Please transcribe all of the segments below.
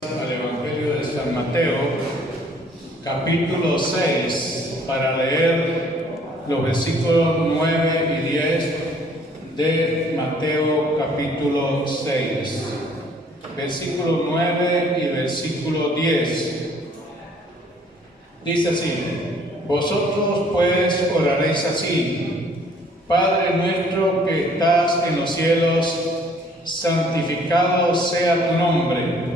Al Evangelio de San Mateo, capítulo 6, para leer los versículos 9 y 10 de Mateo capítulo 6. Versículo 9 y versículo 10. Dice así: Vosotros pues oraréis así: Padre nuestro que estás en los cielos, santificado sea tu nombre.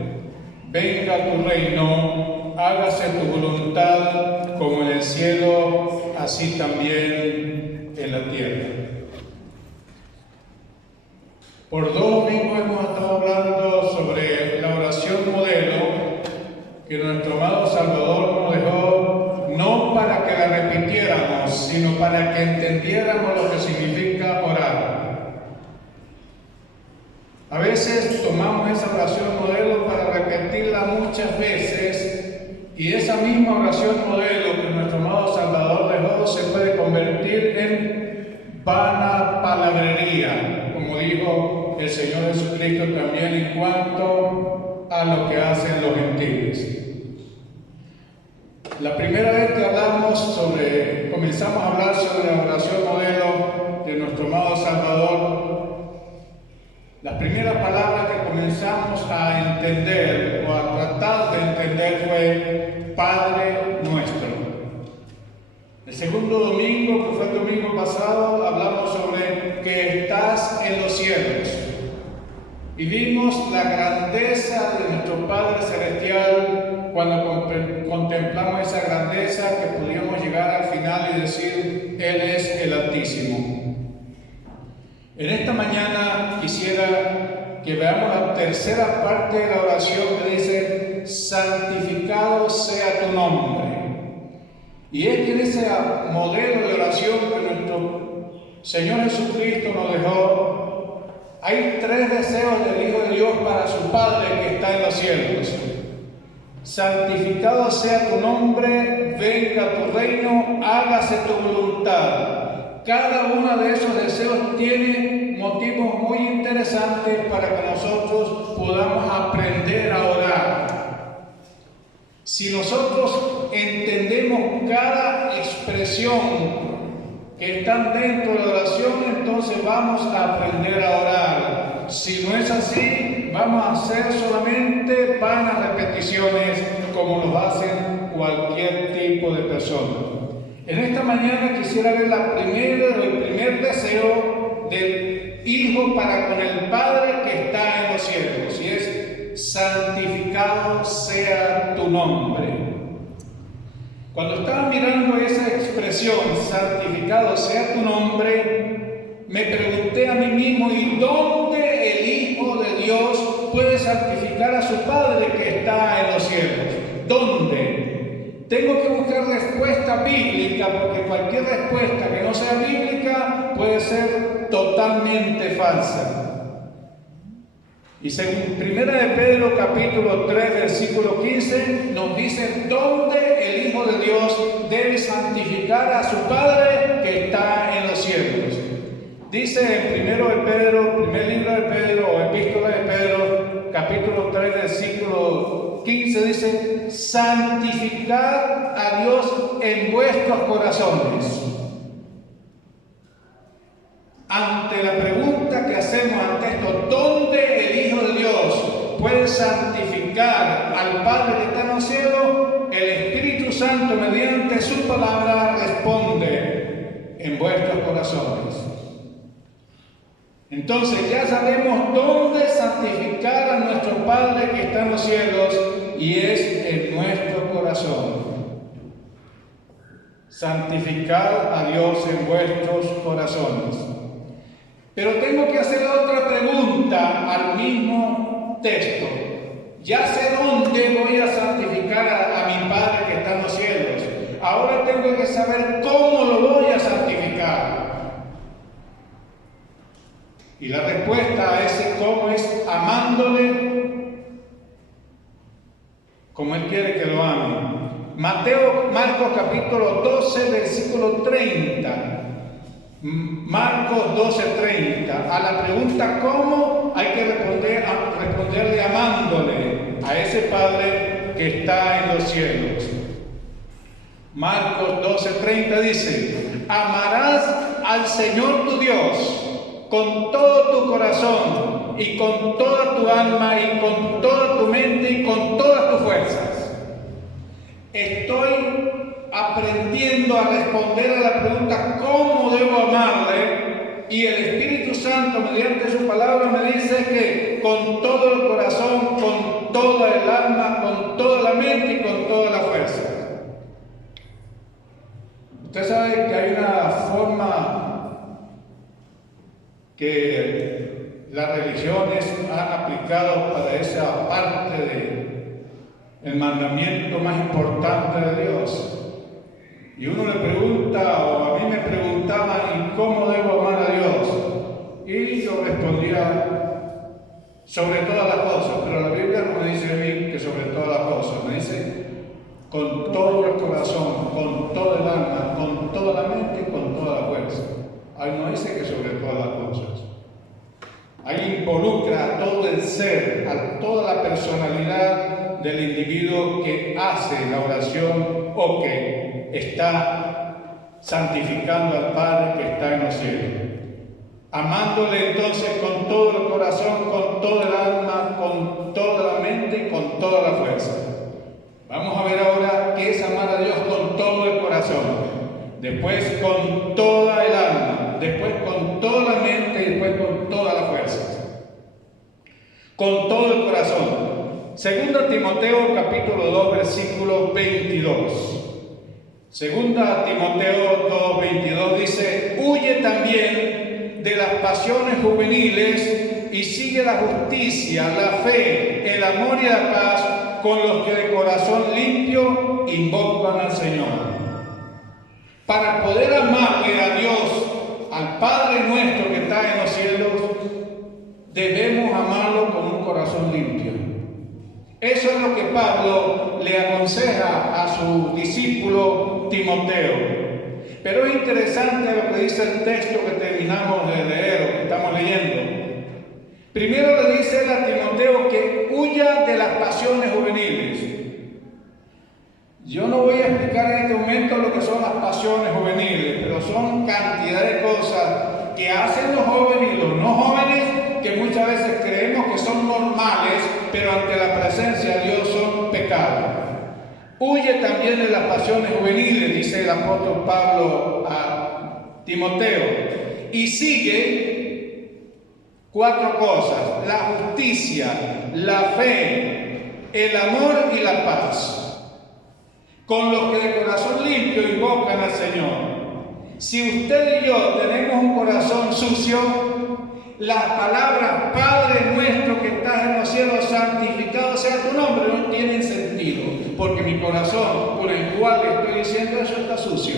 Venga tu reino, hágase tu voluntad como en el cielo, así también en la tierra. Por 2 domingos hemos estado hablando sobre la oración modelo que nuestro amado Salvador nos dejó, no para que la repitiéramos, sino para que entendiéramos lo que significa orar. A veces tomamos esa oración modelo para repetirla muchas veces, y esa misma oración modelo que nuestro amado Salvador dejó se puede convertir en vana palabrería, como dijo el Señor Jesucristo también en cuanto a lo que hacen los gentiles. La primera vez que comenzamos a hablar sobre la oración modelo de nuestro amado Salvador, la primera palabra que comenzamos a entender o a tratar de entender fue Padre Nuestro. El segundo domingo, que fue el domingo pasado, hablamos sobre que estás en los cielos. Y vimos la grandeza de nuestro Padre Celestial cuando contemplamos esa grandeza que podíamos llegar al final y decir: Él es el Altísimo. En esta mañana quisiera que veamos la tercera parte de la oración que dice: santificado sea tu nombre. Y es que en ese modelo de oración que nuestro Señor Jesucristo nos dejó, hay 3 deseos del Hijo de Dios para su Padre que está en los cielos. Santificado sea tu nombre, venga tu reino, hágase tu voluntad. Cada uno de esos deseos tiene motivos muy interesantes para que nosotros podamos aprender a orar. Si nosotros entendemos cada expresión que está dentro de la oración, entonces vamos a aprender a orar. Si no es así, vamos a hacer solamente vanas repeticiones como lo hacen cualquier tipo de persona. En esta mañana quisiera ver el primer deseo del Hijo para con el Padre que está en los cielos, y es: santificado sea tu nombre. Cuando estaba mirando esa expresión, santificado sea tu nombre, me pregunté a mí mismo: ¿y dónde el Hijo de Dios puede santificar a su Padre que está en los cielos? ¿Dónde? Tengo que buscar respuesta bíblica, porque cualquier respuesta que no sea bíblica puede ser totalmente falsa. Y según 1 de Pedro capítulo 3 versículo 15 nos dice dónde el Hijo de Dios debe santificar a su Padre que está en los cielos. Dice en primer libro de Pedro o epístola de Pedro capítulo 3 versículo 15 dice: santificad a Dios en vuestros corazones. Ante la pregunta que hacemos ante esto, ¿dónde el Hijo de Dios puede santificar al Padre que está en los cielos? El Espíritu Santo, mediante su palabra, responde: en vuestros corazones. Entonces ya sabemos dónde santificar a nuestro Padre que está en los cielos, y es en nuestro corazón. Santificad a Dios en vuestros corazones. Pero tengo que hacer otra pregunta al mismo texto. Ya sé dónde voy a santificar a mi Padre que está en los cielos. Ahora tengo que saber cómo lo voy a santificar. Y la respuesta a ese cómo es amándole como Él quiere que lo ame. Marcos capítulo 12, versículo 30. Marcos 12:30. A la pregunta ¿cómo? Hay que responderle amándole. a ese Padre que está en los cielos. Marcos 12:30 dice: amarás al Señor tu Dios con todo tu corazón y con toda tu alma y con toda tu mente y con todas tus fuerzas. Estoy aprendiendo a responder a la pregunta ¿cómo debo amarle? Y el Espíritu Santo mediante su palabra me dice que con todo el corazón, con toda el alma, con toda la mente y con toda la fuerza. Usted sabe que hay una forma que las religiones han aplicado para esa parte del mandamiento más importante de Dios. Y uno le pregunta, o a mí me preguntaban, ¿y cómo debo amar a Dios? Y yo respondía, sobre todas las cosas, pero la Biblia no me dice a mí que sobre todas las cosas, me dice con todo el corazón, con todo el alma, con toda la mente y con toda la fuerza. Ahí no dice que sobre todas las cosas. Ahí involucra a todo el ser, a toda la personalidad del individuo que hace la oración o que está santificando al Padre que está en los cielos. Amándole entonces con todo el corazón, con todo el alma, con toda la mente y con toda la fuerza. Vamos a ver ahora qué es amar a Dios con todo el corazón. Después con toda el alma, después con toda la mente y después con toda la fuerza. Con todo el corazón. Segunda Timoteo capítulo 2 versículo 22. Segunda Timoteo 2:22 dice: huye también de las pasiones juveniles y sigue la justicia, la fe, el amor y la paz con los que de corazón limpio invocan al Señor. Para poder amarle a Dios, al Padre nuestro que está en los cielos, debemos amarlo con un corazón limpio. Eso es lo que Pablo le aconseja a su discípulo Timoteo. Pero es interesante lo que dice el texto que terminamos de leer, o que estamos leyendo. Primero le dice a Timoteo que huya de las pasiones juveniles. Yo no voy a explicar en este momento lo que son las pasiones juveniles, pero son cantidad de cosas que hacen los jóvenes y los no jóvenes que muchas veces creemos que son normales, pero ante la presencia de Dios son pecados. Huye también de las pasiones juveniles, dice el apóstol Pablo a Timoteo, y sigue 4 cosas: la justicia, la fe, el amor y la paz, con los que de corazón limpio invocan al Señor. Si usted y yo tenemos un corazón sucio, las palabras Padre nuestro que estás en los cielos, santificado sea tu nombre, no tienen sentido, porque mi corazón por el cual le estoy diciendo eso está sucio.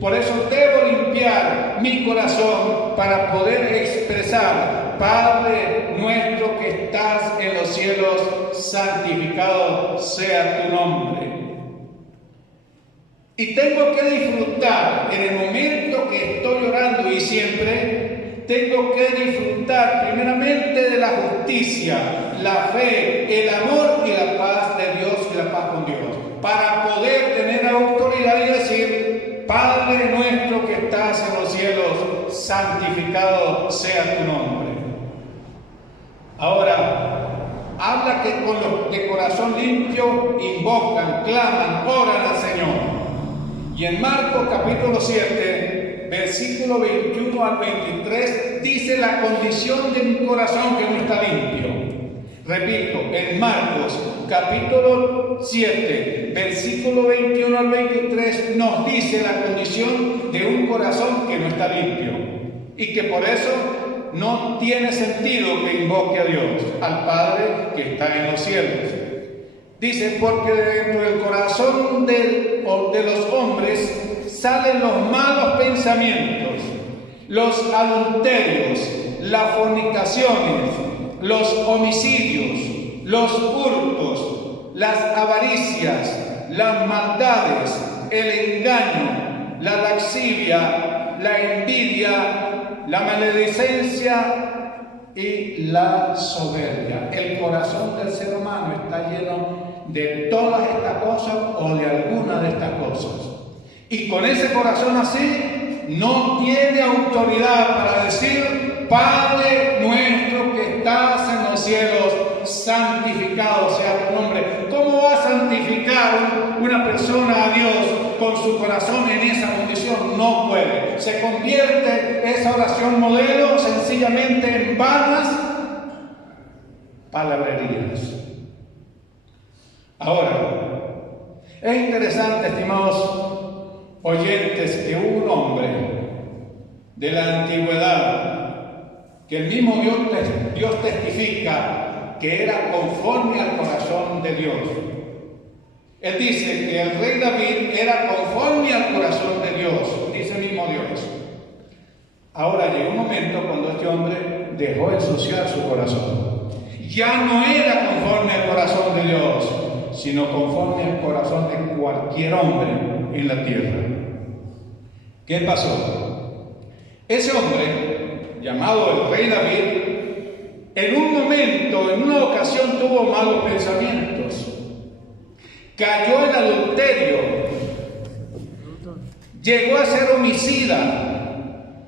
Por eso debo limpiar mi corazón para poder expresar: Padre nuestro que estás en los cielos, santificado sea tu nombre. Y tengo que disfrutar en el momento que estoy orando, y siempre tengo que disfrutar primeramente de la justicia, la fe, el amor y la paz de Dios y la paz con Dios, para poder tener autoridad y decir: Padre nuestro que estás en los cielos, santificado sea tu nombre. Ahora, habla que con los de corazón limpio invocan, claman, oran al Señor. Y en Marcos capítulo 7, versículo 21 al 23, dice la condición de un corazón que no está limpio. Repito, en Marcos capítulo 7, versículo 21 al 23, nos dice la condición de un corazón que no está limpio. Y que por eso no tiene sentido que invoque a Dios, al Padre que está en los cielos. Dice: porque dentro del corazón de los hombres salen los malos pensamientos, los adulterios, las fornicaciones, los homicidios, los hurtos, las avaricias, las maldades, el engaño, la lascivia, la envidia, la maledicencia y la soberbia. El corazón del ser humano está lleno de todas estas cosas o de alguna de estas cosas. Y con ese corazón así, no tiene autoridad para decir: Padre nuestro que estás en los cielos, santificado sea tu nombre. ¿Cómo va a santificar una persona a Dios con su corazón en esa condición? No puede. Se convierte esa oración modelo sencillamente en vanas palabrerías. Ahora, es interesante, estimados oyentes, que hubo un hombre de la antigüedad que el mismo Dios testifica que era conforme al corazón de Dios. Él dice que el rey David era conforme al corazón de Dios, dice el mismo Dios. Ahora llegó un momento cuando este hombre dejó ensuciar su corazón. Ya no era conforme al corazón de Dios, sino conforme al corazón de cualquier hombre en la tierra. ¿Qué pasó? Ese hombre, llamado el rey David, en un momento, en una ocasión, tuvo malos pensamientos. Cayó en adulterio. Llegó a ser homicida.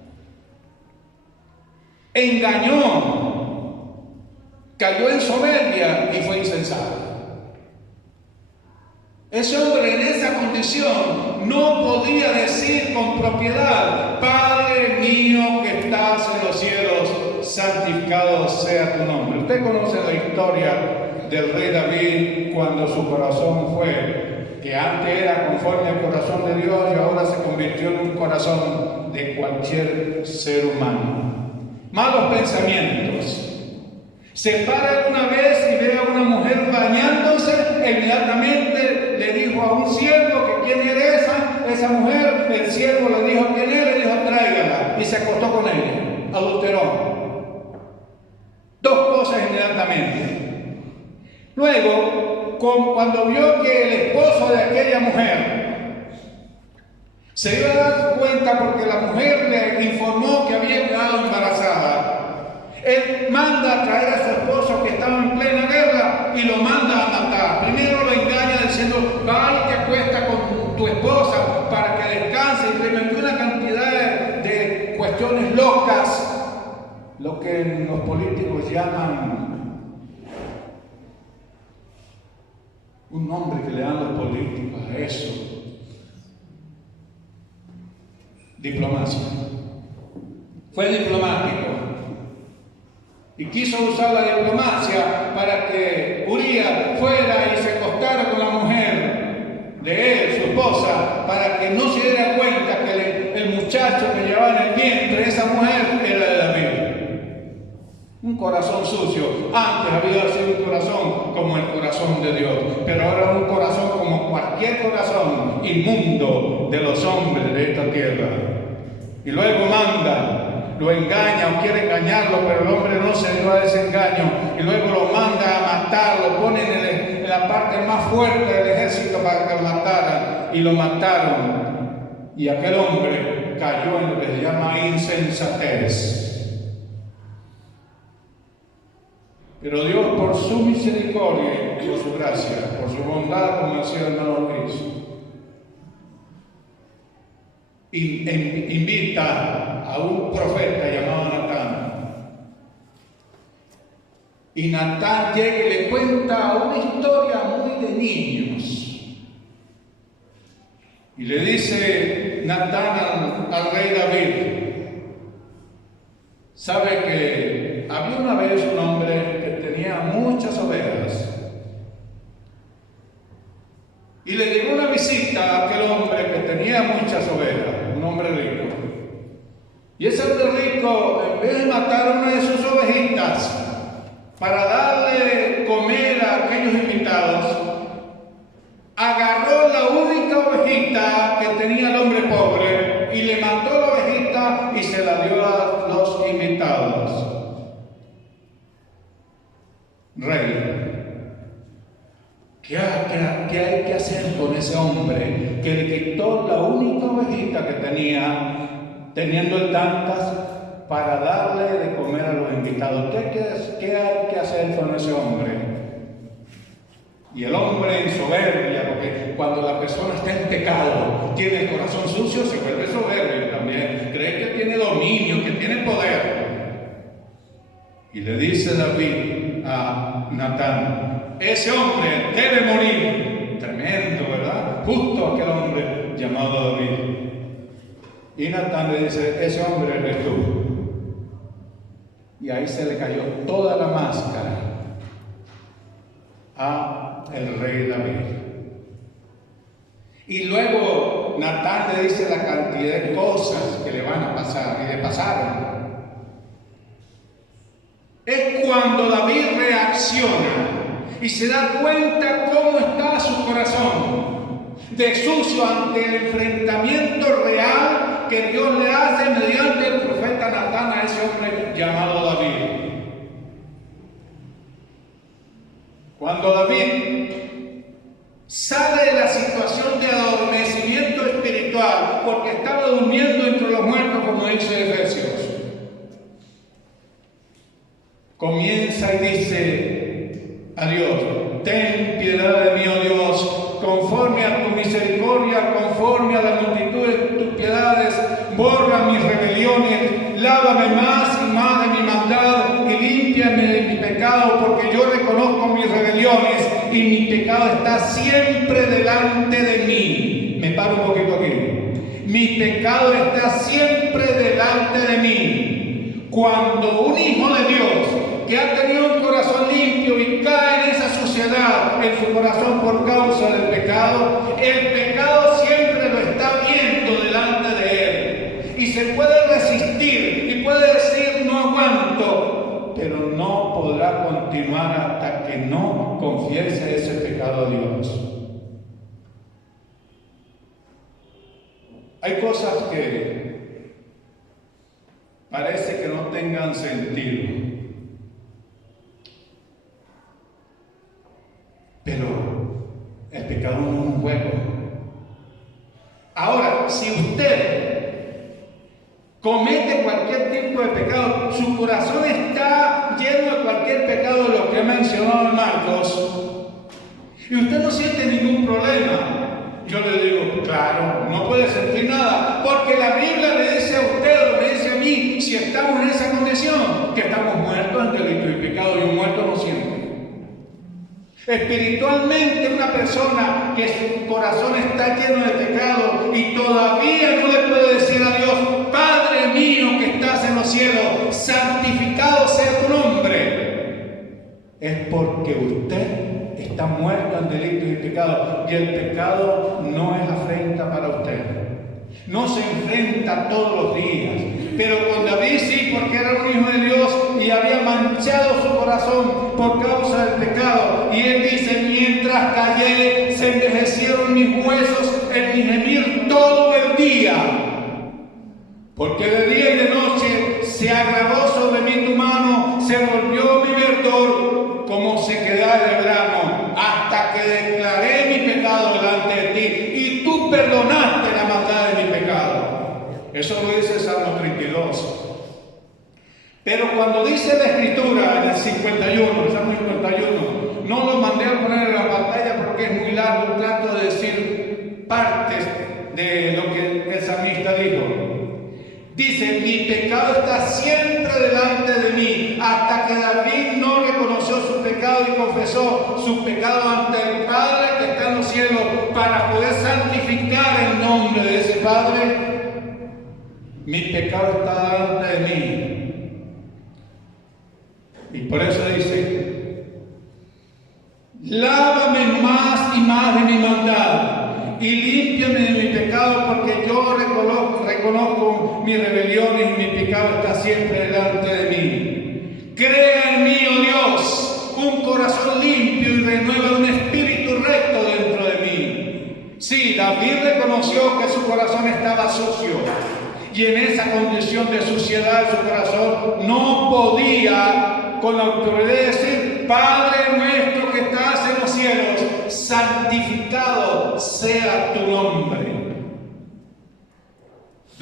Engañó. Cayó en soberbia y fue insensato. Ese hombre en esa condición no podía decir con propiedad: Padre mío que estás en los cielos, santificado sea tu nombre. Usted conoce la historia del rey David cuando su corazón fue, que antes era conforme al corazón de Dios y ahora se convirtió en un corazón de cualquier ser humano. Malos pensamientos. Se para una vez y ve a una mujer bañándose, inmediatamente le dijo a un siervo que quién era esa mujer. El siervo le dijo quién era, le dijo tráigala, y se acostó con ella, adulteró. Dos cosas inmediatamente. Luego, cuando vio que el esposo de aquella mujer se iba a dar cuenta porque la mujer le informó que había quedado embarazada, él manda a traer a su esposo que estaba en plena guerra y lo manda a matar. Primero lo engaña diciendo: va y te acuesta con tu esposa para que descanse, y le metió una cantidad de cuestiones locas, lo que los políticos llaman, un nombre que le dan los políticos a eso: diplomacia. Fue diplomático. Y quiso usar la diplomacia para que Uría fuera y se acostara con la mujer de él, su esposa, para que no se diera cuenta que el muchacho que llevaba en el vientre, esa mujer, era de David. Un corazón sucio. Antes había sido un corazón como el corazón de Dios, pero ahora un corazón como cualquier corazón inmundo de los hombres de esta tierra. Y luego manda, lo engaña o quiere engañarlo, pero el hombre no se dio a ese engaño, y luego lo manda a matar, lo pone en la parte más fuerte del ejército para que lo mataran, y lo mataron, y aquel hombre cayó en lo que se llama insensatez. Pero Dios, por su misericordia y por su gracia, por su bondad, como decía el hermano Luis, invita a un profeta llamado Natán. Y Natán llega y le cuenta una historia muy de niños. Y le dice Natán al rey David: sabe que había una vez un hombre que tenía muchas ovejas. Y le llegó una visita a aquel hombre que tenía muchas ovejas, un hombre rico. Y ese hombre rico, en vez de matar a una de sus ovejitas para darle comer a aquellos invitados, agarró la única ovejita que tenía el hombre pobre y le mató la ovejita y se la dio a los invitados. Rey, ¿qué hay que hacer con ese hombre que le quitó la única ovejita que tenía, teniendo tantas? para darle de comer a los invitados. ¿Qué hay que hacer con ese hombre? Y el hombre en soberbia, porque cuando la persona está en pecado, tiene el corazón sucio, se vuelve soberbio también. Cree que tiene dominio, que tiene poder. Y le dice David a Natán: ese hombre debe morir. Tremendo, ¿verdad? Justo aquel hombre llamado David. Y Natán le dice: ese hombre eres tú. Y ahí se le cayó toda la máscara a el rey David. Y luego Natán le dice la cantidad de cosas que le van a pasar, y le pasaron. Es cuando David reacciona y se da cuenta cómo está su corazón de sucio ante el enfrentamiento real que Dios le hace mediante el profeta Natán a ese hombre llamado David. Cuando David sale de la situación de adormecimiento espiritual porque estaba durmiendo entre los muertos, como dice Efesios, comienza y dice a Dios: ten piedad de mí, oh Dios, conforme a tu misericordia, conforme a la multitud de tus piedades, borra mis rebeliones, lávame más y más de mi maldad y límpiame de mi pecado, porque yo reconozco mis rebeliones y mi pecado está siempre delante de mí. Me paro un poquito aquí. Mi pecado está siempre delante de mí. Cuando un hijo de Dios que ha tenido un corazón limpio y cae en esa suciedad en su corazón por causa del pecado, el pecado siempre lo está viendo delante de él y se puede resistir y puede decir: no aguanto, pero no podrá continuar hasta que no confiese ese pecado a Dios. Hay cosas que parece que no tengan sentido, pero el pecado no es un juego. Ahora, si usted comete cualquier tipo de pecado, su corazón está lleno de cualquier pecado de lo que he mencionado en Marcos, y usted no siente ningún problema, yo le digo: claro, no puede sentir nada, porque la Biblia le dice a usted, o me dice a mí, si estamos en esa condición, que estamos muertos en delito y pecado, y un muerto no siente. Espiritualmente, una persona que su corazón está lleno de pecado y todavía no le puede decir a Dios: Padre mío que estás en los cielos, santificado sea tu nombre, es porque usted está muerto en delitos y pecado, y el pecado no es afrenta para usted. No se enfrenta todos los días, pero con David sí, porque era un hijo de Dios y había manchado su corazón por causa del pecado. Y él dice: mientras callé, se envejecieron mis huesos en mi gemir todo el día, porque de día y de noche se agravó sobre mí tu mano, se volvió mi verdor como sequedad de grano, hasta que declaré mi pecado delante de ti, y tú perdonaste la maldad de mi pecado. Eso lo dice Salmo 32. Pero cuando dice la Escritura en el 51, el Salmo 51, no lo mandé a poner en la pantalla porque es muy largo, trato de decir partes de lo que el salmista dijo. Dice: mi pecado está siempre delante de mí, hasta que David no reconoció su pecado y confesó su pecado ante el Padre que está en los cielos, para poder santificar el nombre de ese Padre. Mi pecado está delante de mí. Y por eso dice: lávame más y más de mi maldad y límpiame de mi pecado, porque yo reconozco mis rebeliones y mi pecado está siempre delante de mí. Crea en mí, oh Dios, un corazón limpio y renueva un espíritu recto dentro de mí. Sí, David reconoció que su corazón estaba sucio, y en esa condición de suciedad de su corazón no podía con la autoridad de decir: Padre nuestro que estás en los cielos, santificado sea tu nombre.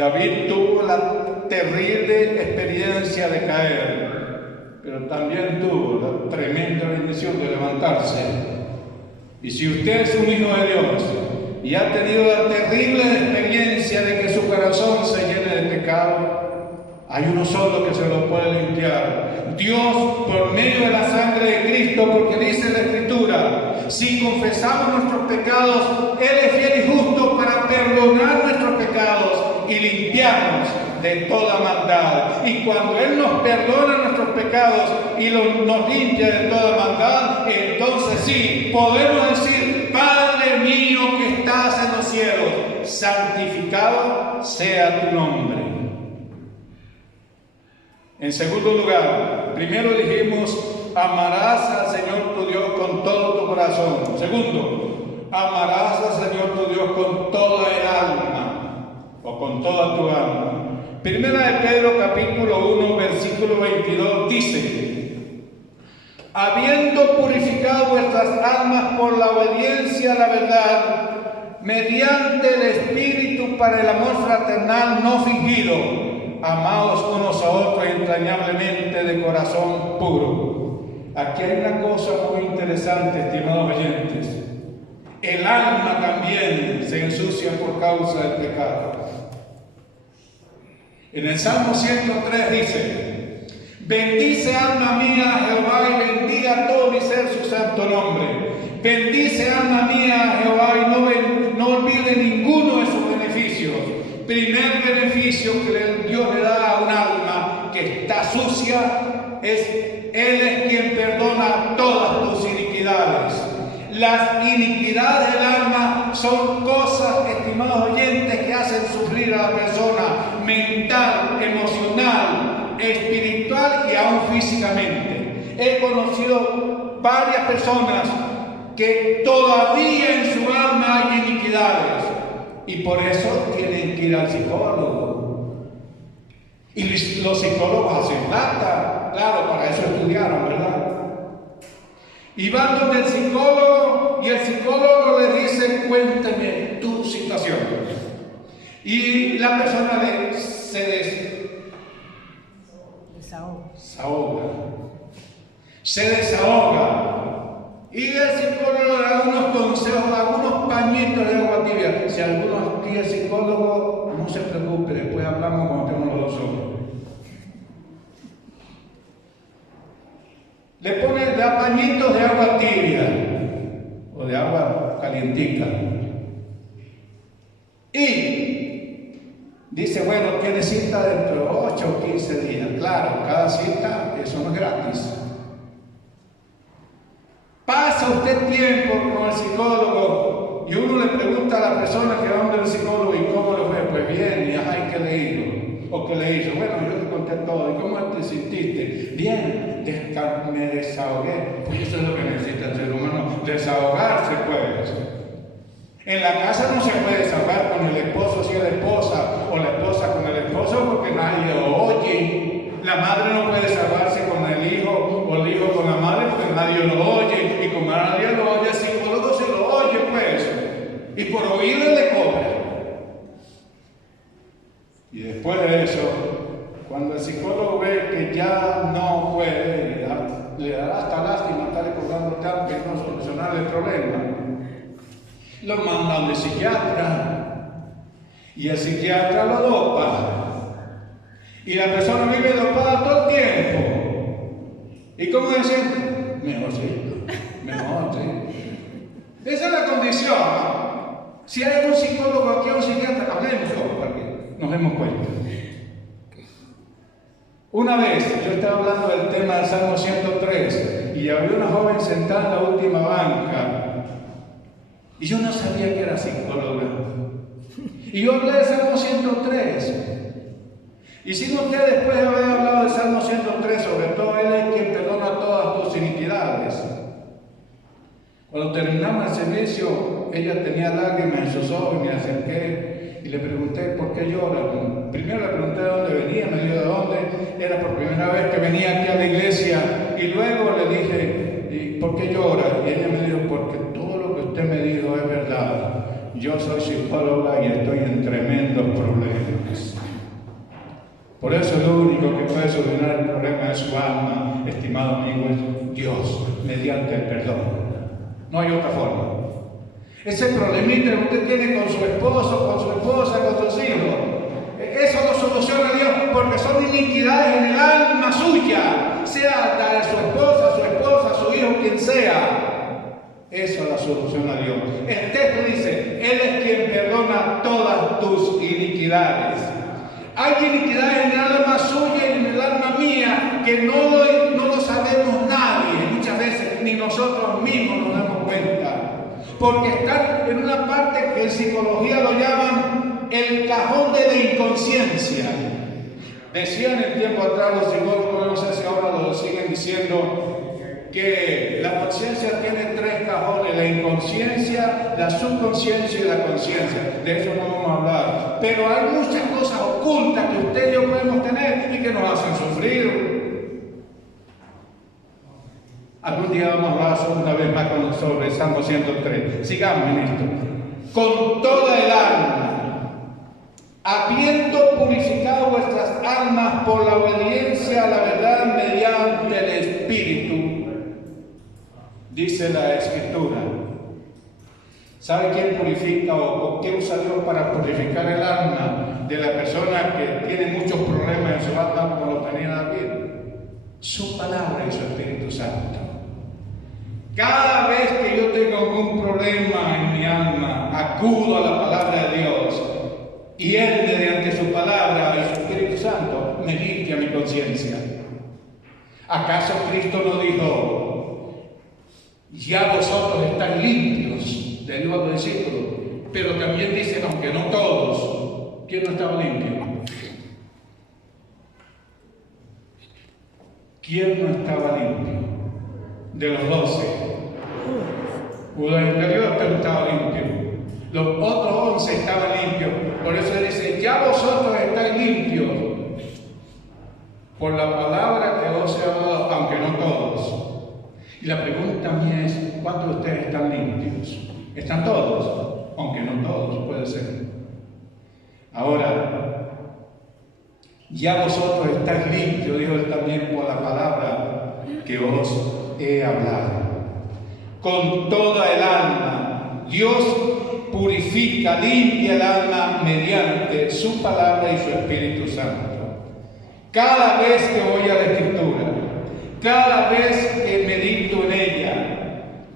David tuvo la terrible experiencia de caer, pero también tuvo la tremenda bendición de levantarse. Y si usted es un hijo de Dios y ha tenido la terrible experiencia de que su corazón se llene de pecado, hay uno solo que se lo puede limpiar: Dios, por medio de la sangre de Cristo, porque dice la Escritura: si confesamos nuestros pecados, Él es fiel y justo para perdonar nuestros pecados y limpiarnos de toda maldad. Y cuando Él nos perdona nuestros pecados y nos limpia de toda maldad, entonces sí, podemos decir: Padre mío que estás en los cielos, santificado sea tu nombre. En segundo lugar, primero dijimos: amarás al Señor tu Dios con todo tu corazón. Segundo, amarás al Señor tu Dios con toda el alma o con toda tu alma. Primera de Pedro capítulo 1 versículo 22 dice: habiendo purificado vuestras almas por la obediencia a la verdad, mediante el Espíritu para el amor fraternal no fingido, amaos unos a otros entrañablemente de corazón puro. Aquí hay una cosa muy interesante, estimados oyentes. El alma también se ensucia por causa del pecado. En el Salmo 103 dice: bendice alma mía a Jehová y bendiga todo mi ser su santo nombre. Bendice alma mía a Jehová y no olvide ninguno de sus beneficios. Primer beneficio que Dios le da a un alma que está sucia es: Él es quien perdona todas tus iniquidades. Las iniquidades del alma son cosas, estimados oyentes, que hacen sufrir a la persona mental, emocional, espiritual y aún físicamente. He conocido varias personas que todavía en su alma hay iniquidades y por eso tienen que ir al psicólogo. Y los psicólogos hacen plata, claro, para eso estudiaron, ¿verdad? Y van donde el psicólogo y el psicólogo le dice: cuénteme tu situación. Y la persona se desahoga. Y el psicólogo le da unos consejos, algunos pañitos de agua tibia. Si alguno aquí es psicólogo, no se preocupe, después hablamos cuando tenemos los dos solos. Le pone pañitos de agua tibia o de agua calientita. Y dice: bueno, tiene cita dentro de 8 o 15 días. Claro, cada cita, eso no es gratis. Pasa usted tiempo con el psicólogo y uno le pregunta a la persona que va donde el psicólogo: ¿y cómo le fue? Pues bien. ¿Y ajá, y qué le dijo? ¿O qué le hizo? Bueno, yo te conté todo. ¿Y cómo te sentiste? Bien, me desahogué. Pues eso es lo que necesita el ser humano, desahogarse, pues. En la casa no se puede desahogar con el esposo si es la esposa, o la esposa con el esposo, porque nadie lo oye. La madre no puede desahogarse con el hijo, o el hijo con la madre, porque nadie lo oye. Y como nadie lo oye, el psicólogo se lo oye, pues. Y por oírle le cobra. Y después de eso, cuando el psicólogo ve que ya no puede, le dará hasta lástima estarle cobrando tanto y no solucionar el problema, lo manda a un psiquiatra. Y el psiquiatra lo dopa. Y la persona vive dopada todo el tiempo. ¿Y cómo dicen? Mejorcito, mejor, sí. Esa es la condición. Si hay un psicólogo aquí o un psiquiatra, hablemos para que nos demos cuenta. Una vez yo estaba hablando del tema del Salmo 103 y había una joven sentada en la última banca y yo no sabía que era psicóloga. Y yo hablé del Salmo 103. Y si no, usted después de haber hablado del Salmo 103, sobre todo Él es quien perdona todas tus iniquidades. Cuando terminamos el servicio, ella tenía lágrimas en sus ojos y me acerqué y le pregunté: ¿por qué llora? Primero le pregunté de dónde venía, me dijo de dónde, era por primera vez que venía aquí a la iglesia, y luego le dije: ¿por qué llora? Y ella me dijo: porque todo lo que usted me dijo es verdad. Yo soy psicóloga y estoy en tremendos problemas. Por eso lo único que puede solucionar el problema de su alma, estimado amigo, es Dios, mediante el perdón. No hay otra forma. Ese problemita que usted tiene con su esposo, con su esposa, con sus hijos, eso lo soluciona Dios porque son iniquidades en el alma suya, sea la de su esposa, su hijo, quien sea. Eso la soluciona Dios. El texto dice, Él es quien perdona todas tus iniquidades. Hay iniquidades en el alma suya y en el alma mía que no lo sabemos nadie, muchas veces ni nosotros mismos nos damos cuenta. Porque están en una parte que en psicología lo llaman el cajón de la inconsciencia. Decían en tiempo atrás los psicólogos, no sé si ahora lo siguen diciendo, que la conciencia tiene tres cajones: la inconsciencia, la subconsciencia y la conciencia. De eso no vamos a hablar. Pero hay muchas cosas ocultas que usted y yo podemos tener y que nos hacen sufrir. Algún día vamos a hablar una vez más sobre Salmo 103. Sigamos en esto. Con toda el alma, habiendo purificado vuestras almas por la obediencia a la verdad mediante el Espíritu, dice la Escritura. ¿Sabe quién purifica o qué usa Dios para purificar el alma de la persona que tiene muchos problemas en su alma, como lo tenía David? Su palabra y su Espíritu Santo. Cada vez que yo tengo algún problema en mi alma, acudo a la palabra de Dios y Él, mediante su palabra y su Espíritu Santo, me limpia mi conciencia. ¿Acaso Cristo no dijo: ya vosotros estáis limpios, del nuevo discípulo? Pero también dice, aunque no todos. ¿Quién no estaba limpio? ¿Quién no estaba limpio? De los 12. Judas Iscariote no estaba limpio. Los otros 11 estaban limpios. Por eso dice, ya vosotros estáis limpios por la palabra que os he hablado, aunque no todos. Y la pregunta mía es, ¿cuántos de ustedes están limpios? ¿Están todos? Aunque no todos, puede ser. Ahora, ya vosotros estáis limpios, dijo Él también, por la palabra que os he hablado. Con toda el alma, Dios purifica, limpia el alma mediante su palabra y su Espíritu Santo. Cada vez que voy a la Escritura, cada vez que medito en ella,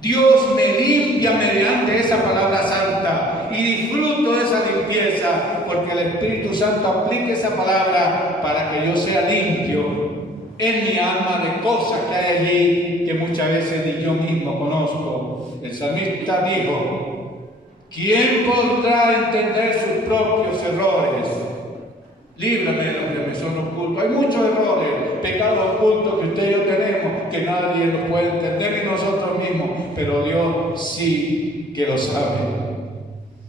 Dios me limpia mediante esa palabra santa y disfruto de esa limpieza porque el Espíritu Santo aplica esa palabra para que yo sea limpio en mi alma de cosas que hay allí que muchas veces ni yo mismo conozco. El salmista dijo, ¿quién podrá entender sus propios errores? Líbrame de los que me son ocultos. Hay muchos errores, pecados ocultos que usted y yo tenemos, que nadie los puede entender ni nosotros mismos, pero Dios sí que lo sabe.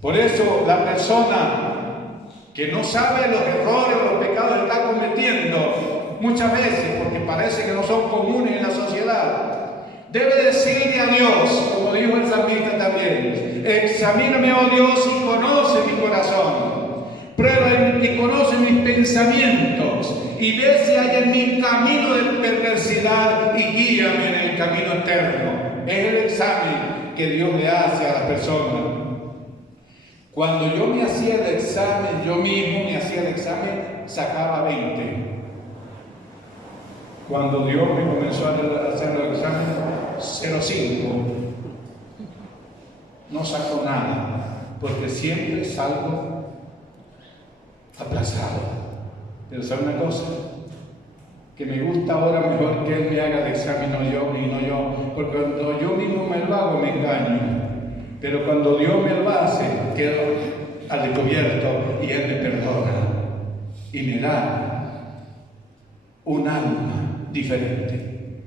Por eso la persona que no sabe los errores o los pecados que está cometiendo, muchas veces, porque parece que no son comunes en la sociedad, debe decirle a Dios, como dijo el salmista también, examíname, oh Dios, y conoce mi corazón. Prueba y conoce mis pensamientos y ve si hay en mi camino de perversidad y guíame en el camino eterno. Es el examen que Dios le hace a la persona. Cuando yo me hacía el examen, yo mismo me hacía el examen, sacaba 20. Cuando Dios me comenzó a hacer el examen, 0,5. No saco nada, porque siempre salgo aplazado. Pero ¿sabe una cosa? Que me gusta ahora mejor que Él me haga el examen, no yo, porque cuando yo mismo me lo hago me engaño, pero cuando Dios me lo hace quedo al descubierto y Él me perdona y me da un alma diferente.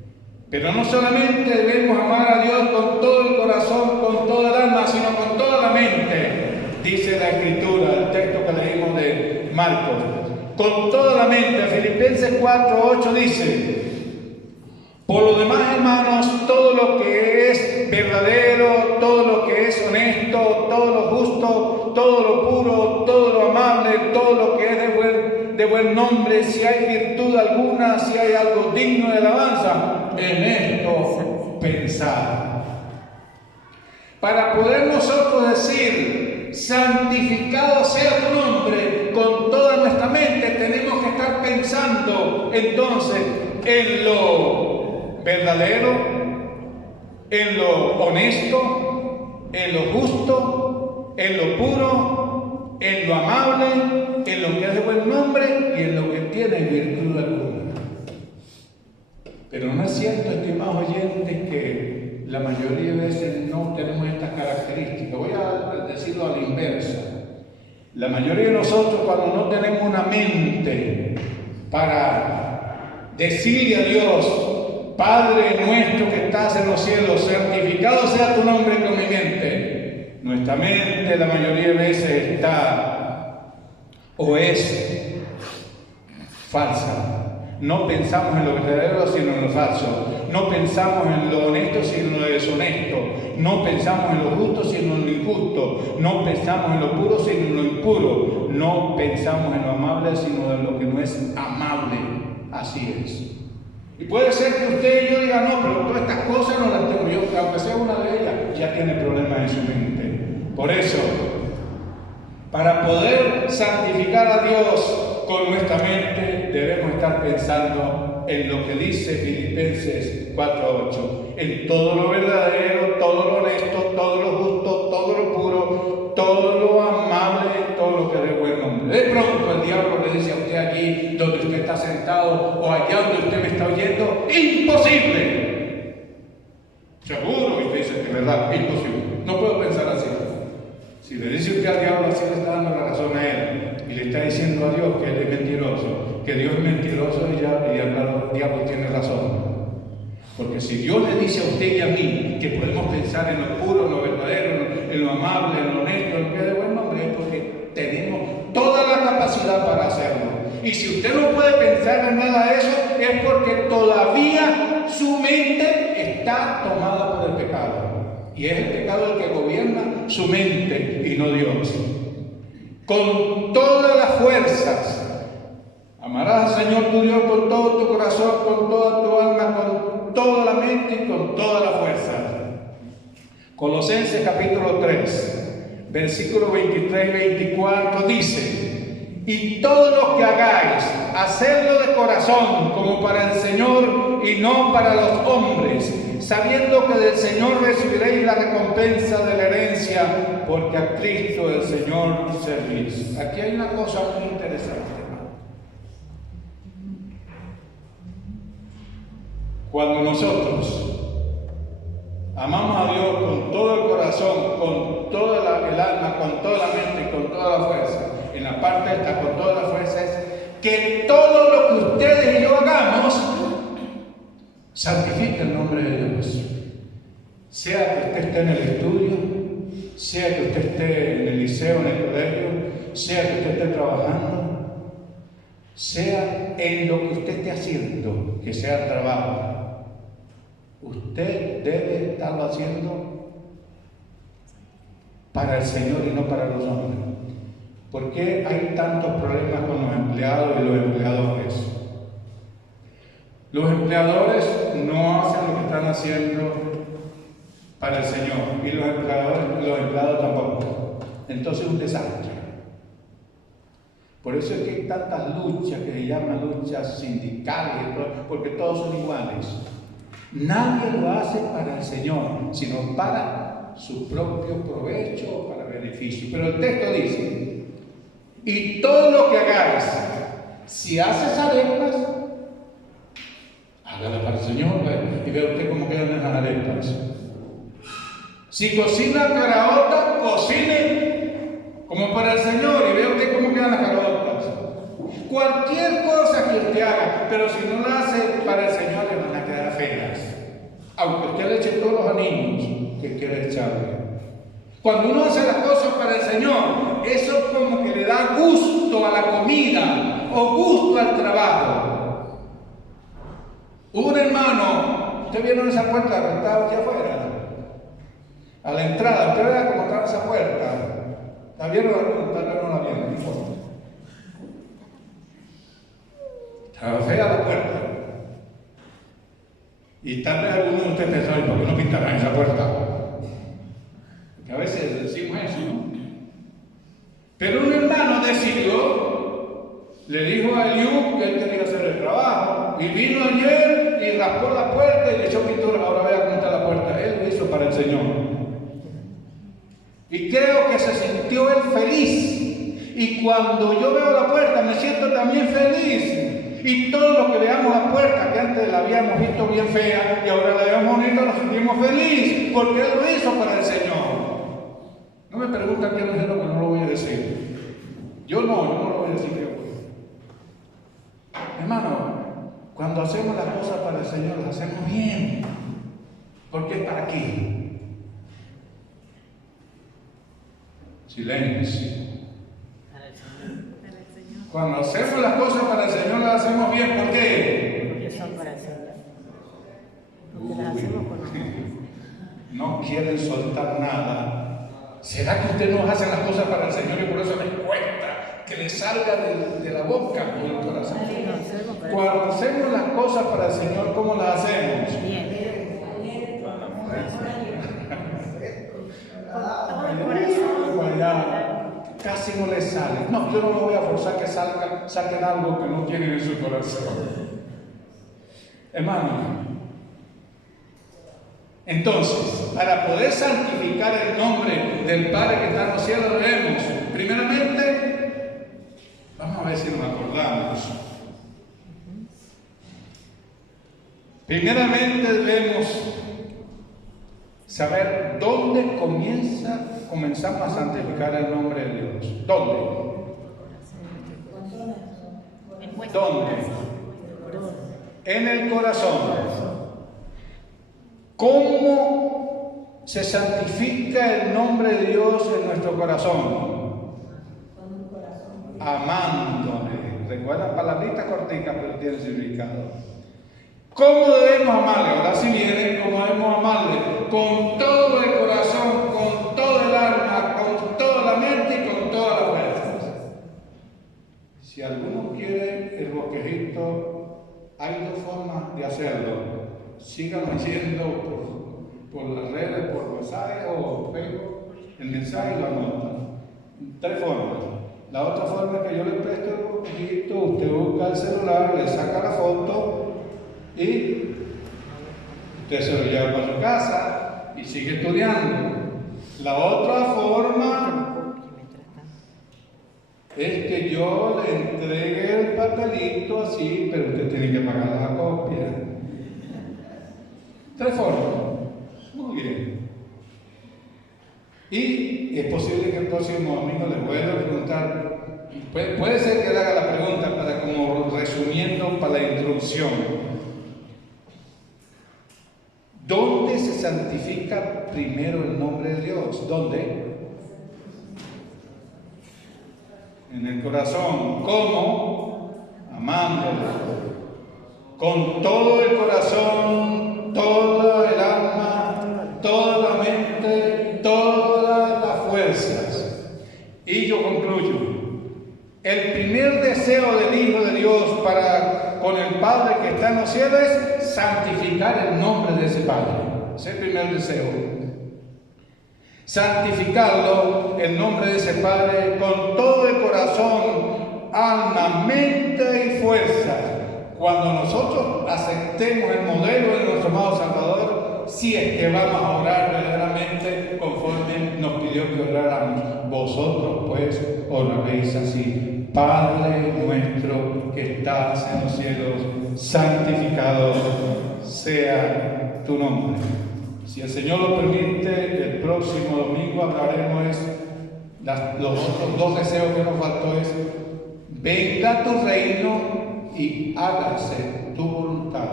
Pero no solamente debemos amar a Dios con todo el corazón, con toda el alma, sino con toda la mente. Dice la Escritura, el texto que leímos de Marcos, con toda la mente. Filipenses 4:8 dice, por lo demás, hermanos, todo lo que es verdadero, todo lo que es honesto, todo lo justo, todo lo puro, todo lo amable, todo lo que es de buen nombre, si hay virtud alguna, si hay algo digno de alabanza, en esto pensar. Para poder nosotros decir, santificado sea tu nombre, con toda nuestra mente tenemos que estar pensando entonces en lo verdadero, en lo honesto, en lo justo, en lo puro, en lo amable, en lo que es de buen nombre y en lo que tiene virtud alguna. Pero no es cierto, estimados oyentes, que la mayoría de veces no tenemos estas características. Voy a decirlo a la inversa. La mayoría de nosotros, cuando no tenemos una mente para decirle a Dios, Padre nuestro que estás en los cielos, santificado sea tu nombre con mi mente. Nuestra mente la mayoría de veces está o es falsa. No pensamos en lo verdadero, sino en lo falso. No pensamos en lo honesto, sino en lo deshonesto. No pensamos en lo justo, sino en lo injusto. No pensamos en lo puro, sino en lo impuro. No pensamos en lo amable, sino en lo que no es amable. Así es. Y puede ser que usted y yo diga, no, pero todas estas cosas no las tengo yo, aunque sea una de ellas, ya tiene problemas en su mente. Por eso, para poder santificar a Dios con nuestra mente, debemos estar pensando en lo que dice Filipenses 4:8, en todo lo verdadero, todo lo honesto, todo lo justo, todo lo puro, todo lo amable, todo lo que de buen nombre. De pronto el diablo le dice a usted aquí donde usted está sentado o allá donde usted me está oyendo, ¡imposible! Seguro, y usted dice que es verdad, imposible. No puedo pensar así. Si le dice usted al diablo así, le está dando la razón a él y le está diciendo a Dios que él es mentiroso, que Dios es mentiroso y el diablo tiene razón. Porque si Dios le dice a usted y a mí que podemos pensar en lo puro, en lo verdadero, en lo amable, en lo honesto, en lo que es de buen nombre, es porque tenemos toda la capacidad para hacerlo. Y si usted no puede pensar en nada de eso, es porque todavía su mente está tomada por el pecado. Y es el pecado el que gobierna su mente y no Dios. Con todas las fuerzas, amarás al Señor tu Dios con todo tu corazón, con toda tu alma, con toda la mente y con toda la fuerza. Colosenses capítulo 3, versículos 23 y 24 dice: y todo lo que hagáis, hacedlo de corazón, como para el Señor y no para los hombres, sabiendo que del Señor recibiréis la recompensa de la herencia, porque a Cristo el Señor servís. Aquí hay una cosa muy interesante. Cuando nosotros amamos a Dios con todo el corazón, con toda el alma, con toda la mente, con toda la fuerza, en la parte esta, con toda la fuerza, es que todo lo que ustedes y yo hagamos santifique el nombre de Dios. Sea que usted esté en el estudio, sea que usted esté en el liceo, en el colegio, sea que usted esté trabajando, sea en lo que usted esté haciendo, que sea el trabajo. Usted debe estarlo haciendo para el Señor y no para los hombres. ¿Por qué hay tantos problemas con los empleados y los empleadores? Los empleadores no hacen lo que están haciendo para el Señor y los empleados tampoco. Entonces es un desastre. Por eso es que hay tantas luchas que se llaman luchas sindicales, porque todos son iguales. Nadie lo hace para el Señor, sino para su propio provecho o para beneficio. Pero el texto dice: y todo lo que hagáis, si haces arepas, hágala para el Señor, y vea usted cómo quedan esas arepas. Si cocina caraotas, cocine como para el Señor, y vea usted cómo quedan las caraotas. Cualquier cosa que usted haga, pero si no la hace para el Señor, le van a quedar feas. Aunque usted le eche todos los anillos que quiera echarle. Cuando uno hace las cosas para el Señor, eso como que le da gusto a la comida o gusto al trabajo. Hubo un hermano, ¿usted vieron esa puerta que estaba aquí afuera? A la entrada, usted vea cómo estaba esa puerta. ¿La vieron? Tal vez no la vieron, no importa. Fea la puerta. Y tal vez algunos de ustedes pensaron, ¿por qué no pintarán esa puerta? Porque a veces decimos eso, ¿no? Pero un hermano decidió, le dijo a Eliú que él tenía que hacer el trabajo, y vino ayer y raspó la puerta y le echó pintura. Ahora vea cómo está la puerta. Él lo hizo para el Señor. Y creo que se sintió él feliz. Y cuando yo veo la puerta me siento también feliz. Y todos los que veamos la puerta, que antes la habíamos visto bien fea y ahora la vemos bonita, nos sentimos felices porque él lo hizo para el Señor. No me preguntan qué es lo que no lo voy a decir. Yo no lo voy a decir. Hermano, cuando hacemos las cosas para el Señor, las hacemos bien. Porque está aquí. Silencio. Cuando hacemos las cosas para el Señor, las hacemos bien. ¿Por qué? Porque son para el Señor. Porque las hacemos con amor. No quieren soltar nada. ¿Será que usted no hace las cosas para el Señor y por eso les cuesta que le salga de la boca o del corazón? Cuando hacemos las cosas para el Señor, ¿cómo las hacemos? Bien. Casi no les sale. No, yo no lo voy a forzar que saquen algo que no tienen en su corazón. Hermano, entonces, para poder santificar el nombre del Padre que está en los cielos, debemos, primeramente, vamos a ver si nos acordamos. Primeramente debemos saber dónde comenzamos a santificar el nombre de Dios. ¿Dónde? ¿Dónde? En el corazón. ¿Cómo se santifica el nombre de Dios en nuestro corazón? Amándole. Recuerda, palabritas corticas, pero tiene significado. ¿Cómo debemos amarle? Ahora sí viene cómo debemos amarle. Con todo el corazón, con todo el alma, con toda la mente y con toda la fuerza. Si alguno quiere el bosquejito, hay dos formas de hacerlo. Síganlo haciendo por las redes, por WhatsApp o Facebook, el mensaje y lo anotan. Tres formas. La otra forma es que yo le presto el bosquejito, usted busca el celular, le saca la foto y usted se lo lleva para su casa y sigue estudiando. La otra forma es que yo le entregue el papelito así, pero usted tiene que pagar la copia. Tres formas. Muy bien. Y es posible que el próximo domingo le vuelva a preguntar. Puede ser que le haga la pregunta para como resumiendo para la introducción. ¿Dónde se santifica primero el nombre de Dios? ¿Dónde? En el corazón. ¿Cómo? Amándolo. Con todo el corazón, toda el alma, toda la mente, todas las fuerzas. Y yo concluyo. El primer deseo del Hijo de Dios para con el Padre que está en los cielos es santificar el nombre de ese Padre. Ese es el primer deseo. Santificarlo, el nombre de ese Padre, con todo el corazón, alma, mente y fuerza. Cuando nosotros aceptemos el modelo de nuestro amado Salvador, si es que vamos a orar verdaderamente conforme nos pidió que oráramos. Vosotros pues oraréis así. Padre nuestro que estás en los cielos, santificado sea tu nombre. Si el Señor lo permite, el próximo domingo hablaremos los otros dos deseos que nos faltó es: venga tu reino y hágase tu voluntad.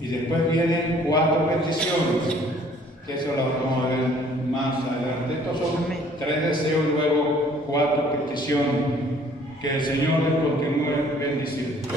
Y después vienen 4 peticiones, que eso lo vamos a ver más adelante. Estos son 3 deseos y luego 4 peticiones. Que el Señor les continúe bendiciendo.